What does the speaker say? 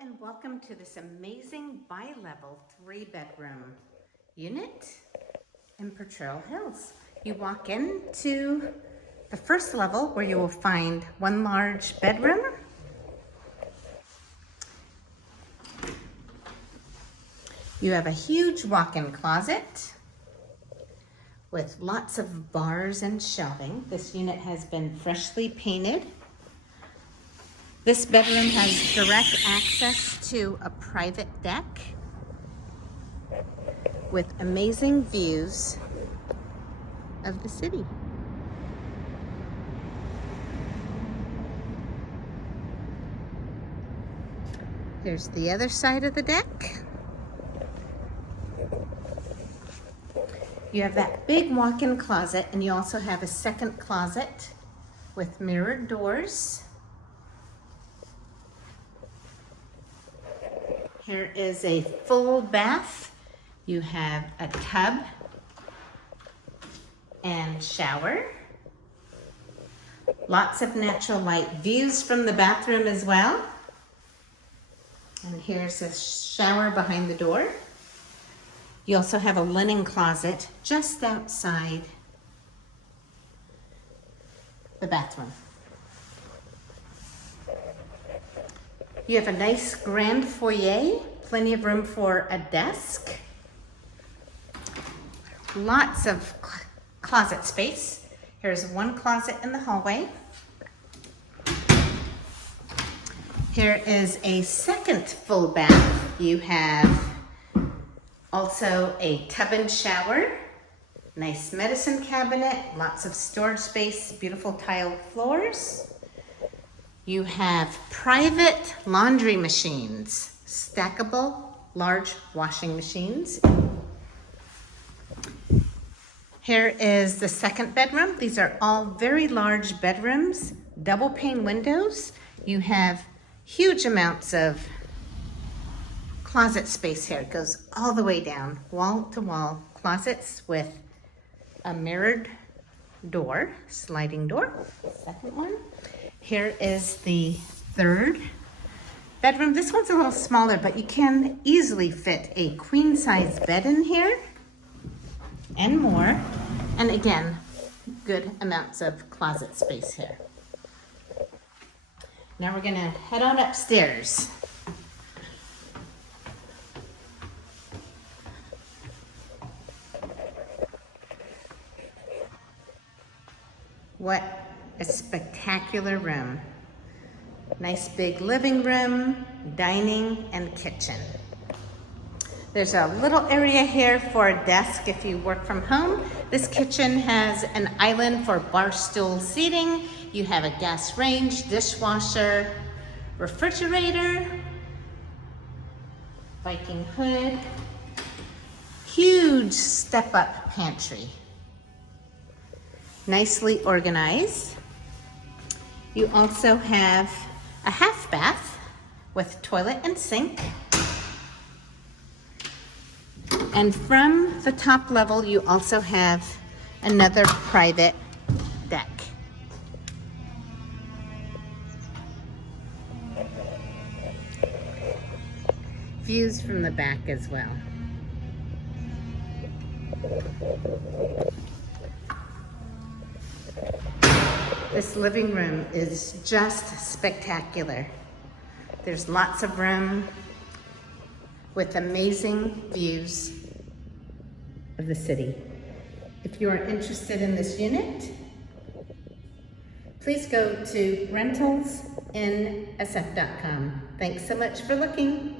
And welcome to this amazing bi-level 3-bedroom unit in Potrero Hills. You walk into the first level where you will find one large bedroom, you have a huge walk-in closet with lots of bars and shelving. This unit has been freshly painted. This bedroom has direct access to a private deck with amazing views of the city. Here's the other side of the deck. You have that big walk-in closet, and you also have a second closet with mirrored doors. Here is a full bath. You have a tub and shower. Lots of natural light views from the bathroom as well. And here's a shower behind the door. You also have a linen closet just outside the bathroom. You have a nice grand foyer, plenty of room for a desk. Lots of closet space. Here's one closet in the hallway. Here is a second full bath. You have also a tub and shower, nice medicine cabinet, lots of storage space, beautiful tiled floors. You have private laundry machines, stackable large washing machines. Here is the second bedroom. These are all very large bedrooms, double pane windows. You have huge amounts of closet space here. It goes all the way down, wall to wall closets with a mirrored door, sliding door, second one. Here is the third bedroom. This one's a little smaller, but you can easily fit a queen size bed in here and more. And again, good amounts of closet space here. Now we're gonna head on upstairs. What a spectacular room. Nice big living room, dining, and kitchen. There's a little area here for a desk if you work from home. This kitchen has an island for bar stool seating. You have a gas range, dishwasher, refrigerator, Viking hood, huge step-up pantry. Nicely organized. You also have a half bath with toilet and sink. And from the top level, you also have another private deck. Views from the back as well. This living room is just spectacular. There's lots of room with amazing views of the city. If you are interested in this unit, please go to rentalsnsf.com. Thanks so much for looking.